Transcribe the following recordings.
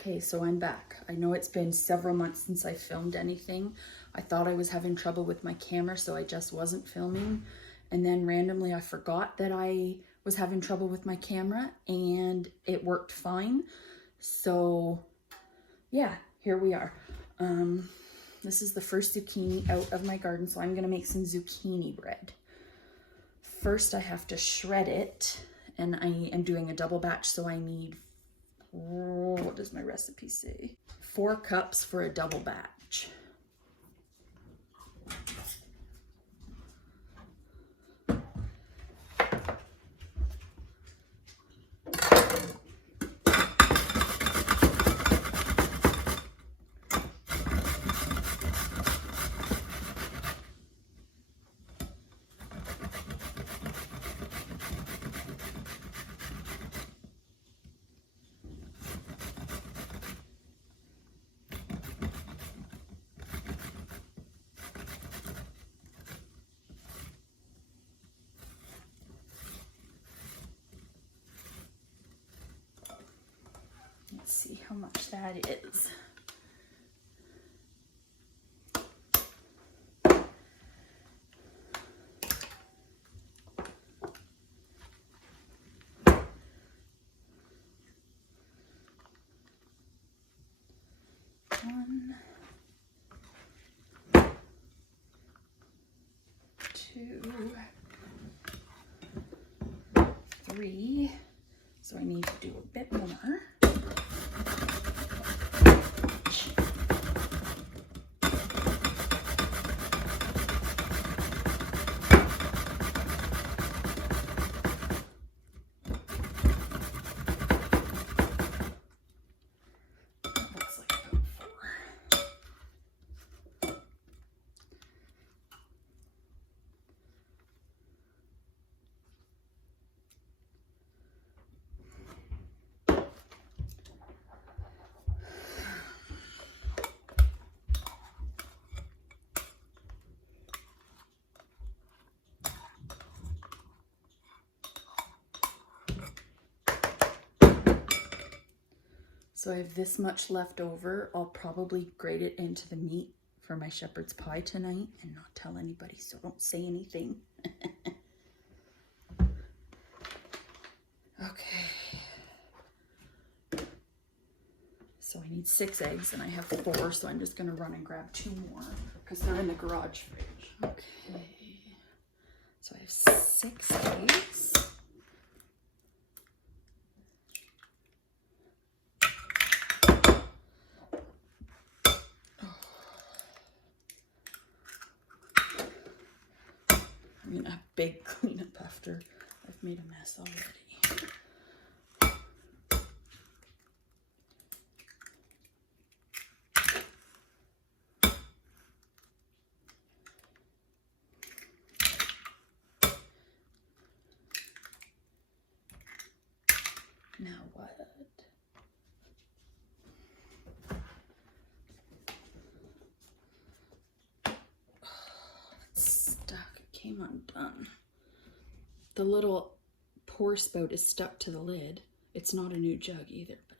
Okay, so I'm back. I know it's been several months since I filmed anything. I thought I was having trouble with my camera, so I just wasn't filming. And then randomly I forgot that I was having trouble with my camera and it worked fine. So yeah, here we are. This is the first zucchini out of my garden, so I'm gonna make some zucchini bread. First I have to shred it, and I am doing a double batch, so I need, what does my recipe say? 4 cups for a double batch. Let's see how much that is. One, 2, 3. So I need to do a bit more. Looks like about 4. So I have this much left over. I'll probably grate it into the meat for my shepherd's pie tonight and not tell anybody, so don't say anything. Okay. So I need 6 eggs and I have 4, so I'm just gonna run and grab 2 more because they're in the garage fridge. Okay. So I have 6 eggs. I mean, a big cleanup after I've made a mess already. Now what? It's stuck. It came undone. The little pour spout is stuck to the lid. It's not a new jug either, but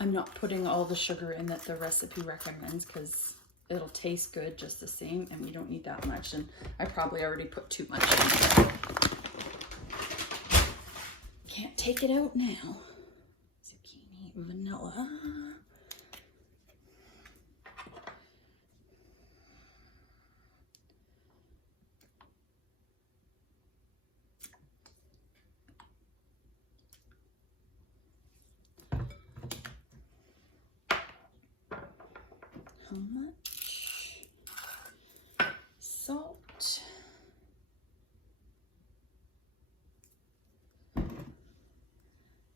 I'm not putting all the sugar in that the recipe recommends because it'll taste good just the same, and we don't need that much, and I probably already put too much in. Can't take it out now. Zucchini, vanilla. how much salt.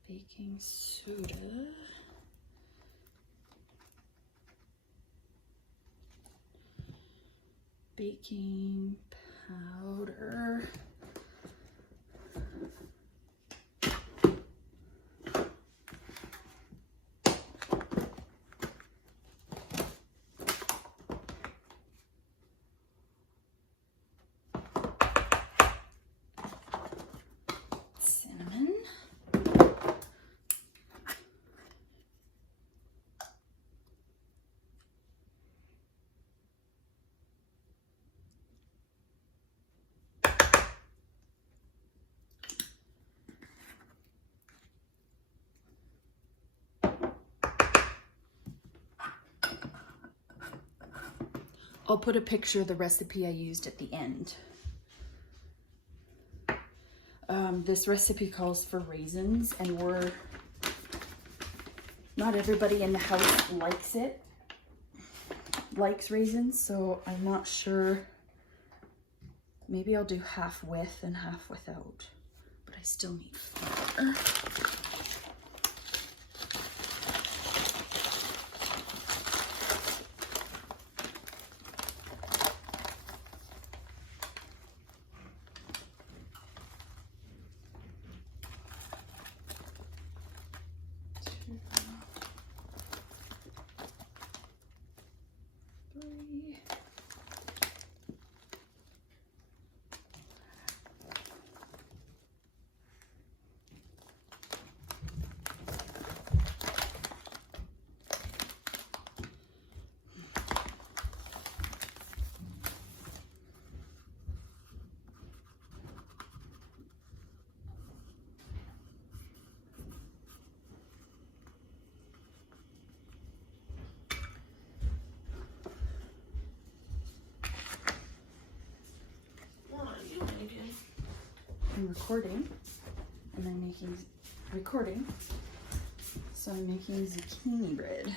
Baking soda. Baking powder. Cinnamon. I'll put a picture of the recipe I used at the end. This recipe calls for raisins, and not everybody in the house likes raisins, so I'm not sure. Maybe I'll do half with and half without, but I still need flour. I'm recording, and I'm making recording, so I'm making zucchini bread.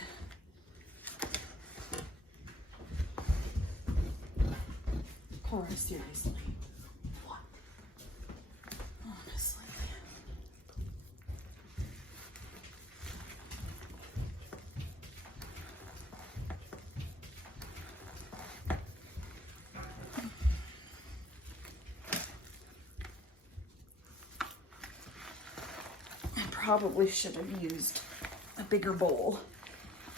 Cora, seriously. What? Honestly. Probably should have used a bigger bowl,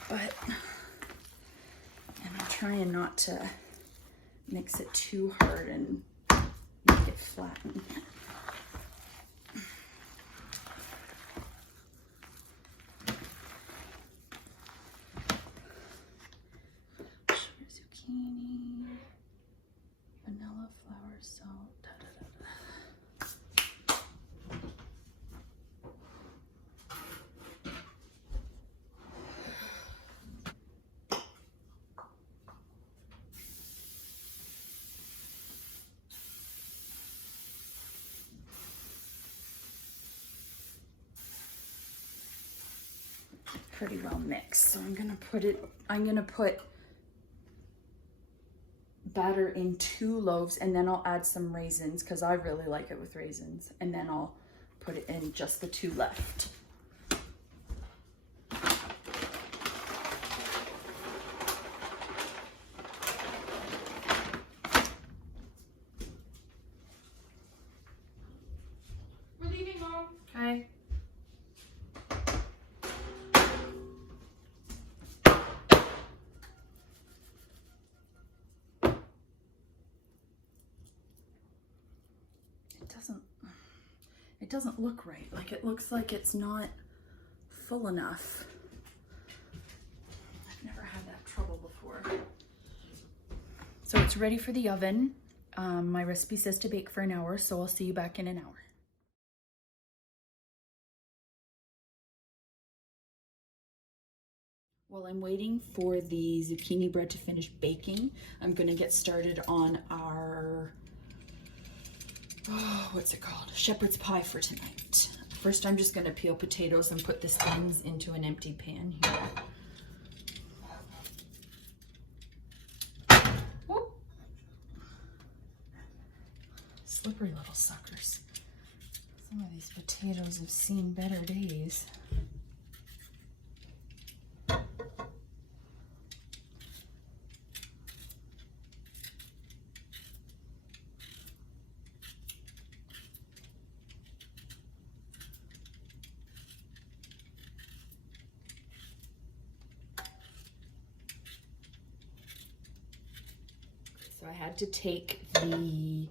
but I'm trying not to mix it too hard and make it flatten. Sugar, zucchini, vanilla, flour, salt. Pretty well mixed, so I'm gonna put batter in 2 loaves, and then I'll add some raisins because I really like it with raisins, and then I'll put it in just the 2 left. We're leaving, Mom. Okay. It doesn't look right. Like, it looks like it's not full enough. I've never had that trouble before. So it's ready for the oven. My recipe says to bake for an hour, so I'll see you back in an hour. While I'm waiting for the zucchini bread to finish baking, I'm gonna get started on our, what's it called? Shepherd's pie for tonight. First, I'm just gonna peel potatoes and put the stems into an empty pan here. slippery little suckers. Some of these potatoes have seen better days. So I had to take the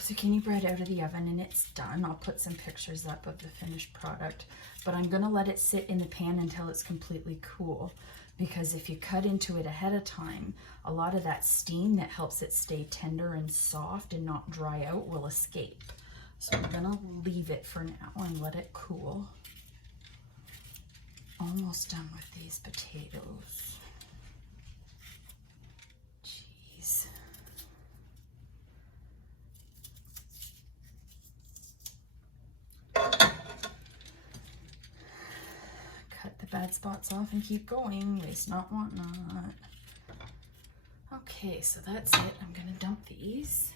zucchini bread out of the oven and it's done. I'll put some pictures up of the finished product, but I'm gonna let it sit in the pan until it's completely cool, because if you cut into it ahead of time, a lot of that steam that helps it stay tender and soft and not dry out will escape. So I'm gonna leave it for now and let it cool. Almost done with these potatoes. Jeez. Cut the bad spots off and keep going. Waste not, want not. Okay, so that's it. I'm gonna dump these.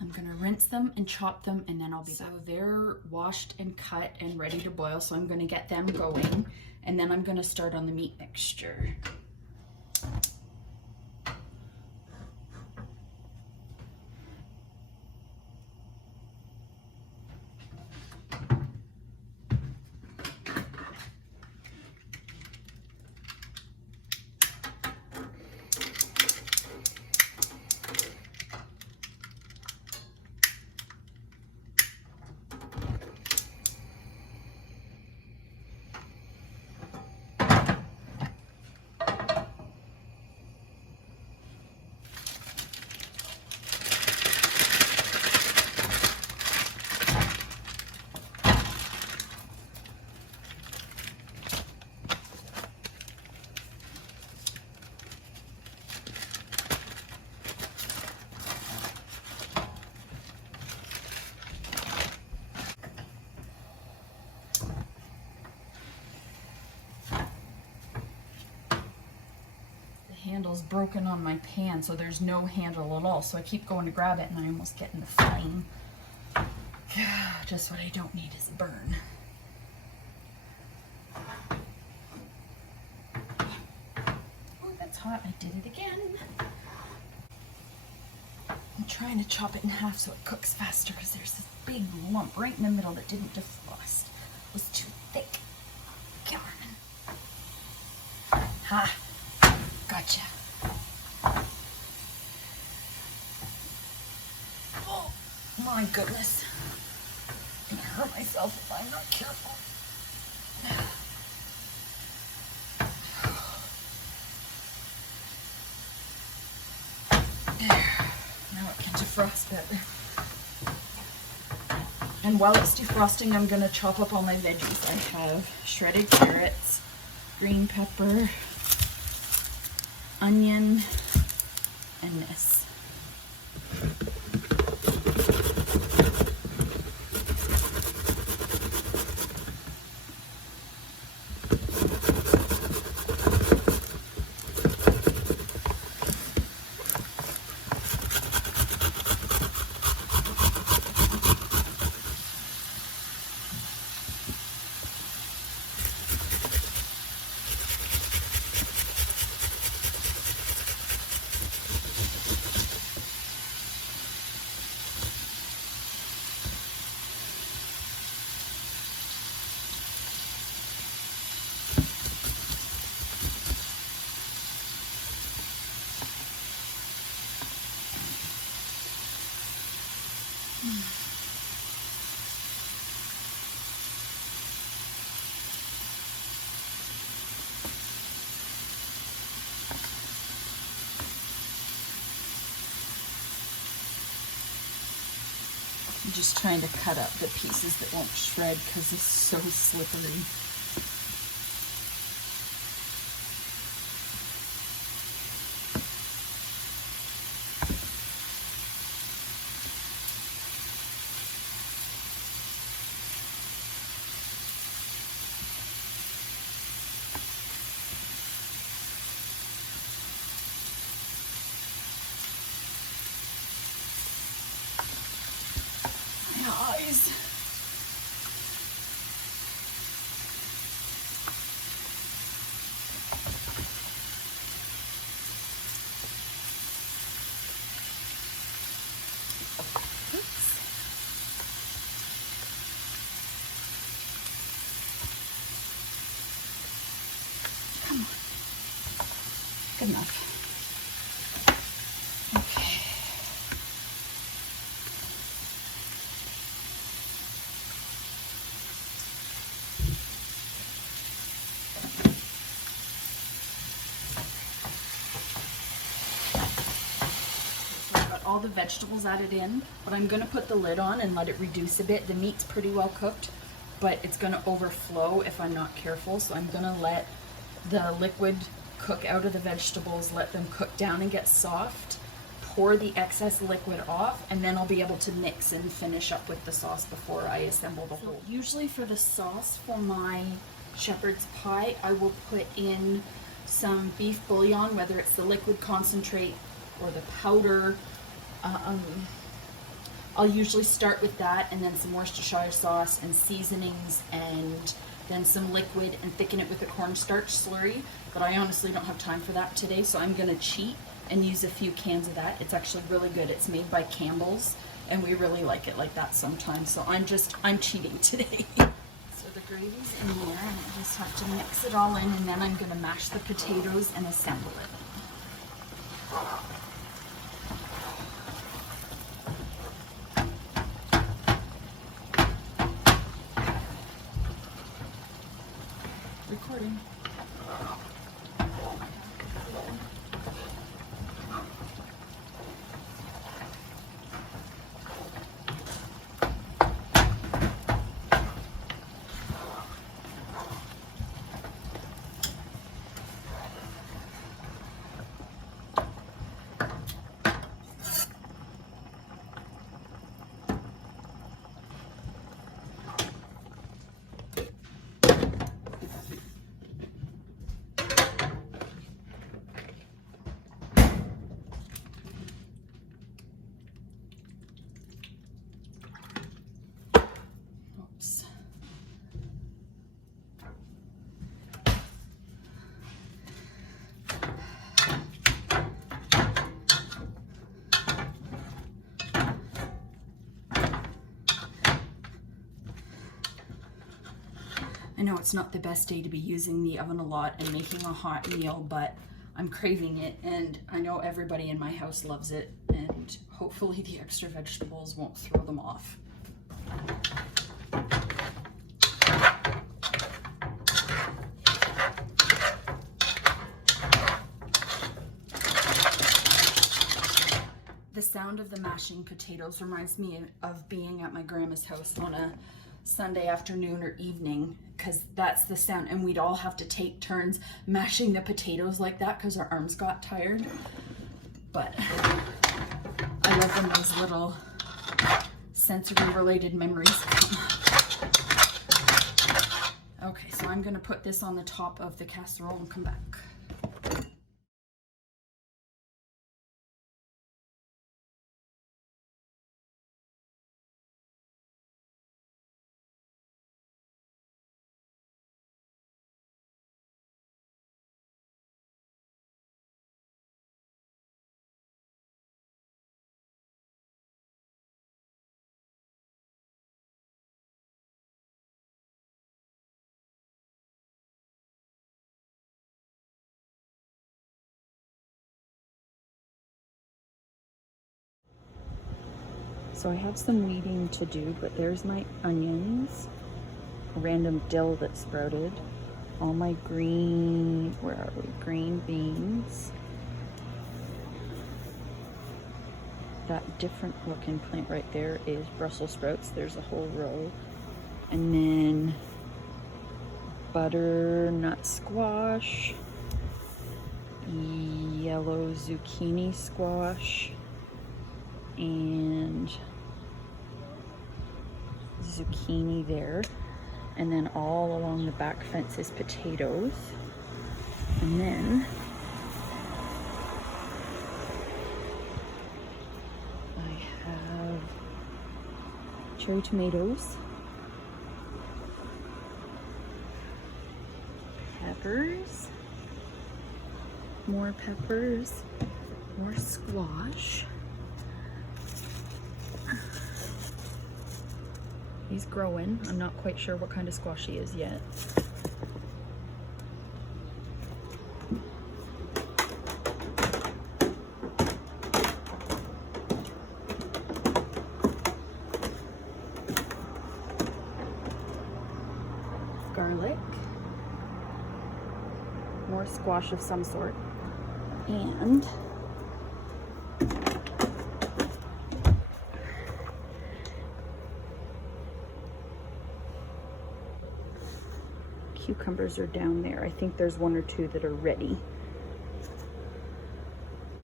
I'm gonna rinse them and chop them, and then I'll be back. So they're washed and cut and ready to boil, so I'm gonna get them going, and then I'm gonna start on the meat mixture. Handle's broken on my pan, so there's no handle at all, so I keep going to grab it and I almost get in the flame. Just what I don't need is a burn. Oh, that's hot. I did it again. I'm trying to chop it in half so it cooks faster, because there's this big lump right in the middle that didn't defrost. It was too thick. Cameraman. Ha! Gotcha. Oh my goodness. I'm gonna hurt myself if I'm not careful. There. Now it can defrost better. And while it's defrosting, I'm gonna chop up all my veggies. I have shredded carrots, green pepper, onion, and this. I'm just trying to cut up the pieces that won't shred because it's so slippery. eyes. Come on. Good enough. Okay. So I've got all the vegetables added in, but I'm gonna put the lid on and let it reduce a bit. The meat's pretty well cooked, but it's gonna overflow if I'm not careful. So I'm gonna let the liquid cook out of the vegetables, let them cook down and get soft, pour the excess liquid off, and then I'll be able to mix and finish up with the sauce before I assemble the whole. Usually for the sauce for my shepherd's pie, I will put in some beef bouillon, whether it's the liquid concentrate or the powder. I'll usually start with that, and then some Worcestershire sauce and seasonings, and then some liquid, and thicken it with a cornstarch slurry. But I honestly don't have time for that today, so I'm gonna cheat and use a few cans of that. It's actually really good. It's made by Campbell's, and we really like it like that sometimes. So I'm cheating today. So the gravy's in there, and I just have to mix it all in, and then I'm gonna mash the potatoes and assemble it. Recording. Oops. I know it's not the best day to be using the oven a lot and making a hot meal, but I'm craving it, and I know everybody in my house loves it, and hopefully the extra vegetables won't throw them off. The sound of the mashing potatoes reminds me of being at my grandma's house on a Sunday afternoon or evening, because that's the sound, and we'd all have to take turns mashing the potatoes like that because our arms got tired. But I love when those little sensory related memories come. Okay, so I'm gonna put this on the top of the casserole and come back. So I have some weeding to do, but there's my onions, random dill that sprouted, all my green, where are we? Green beans. That different looking plant right there is Brussels sprouts. There's a whole row. And then butternut squash, yellow zucchini squash, and zucchini there. And then all along the back fence is potatoes. And then I have cherry tomatoes, peppers, more peppers, more squash. He's growing. I'm not quite sure what kind of squash he is yet. Garlic, more squash of some sort, and cucumbers are down there. I think there's one or two that are ready.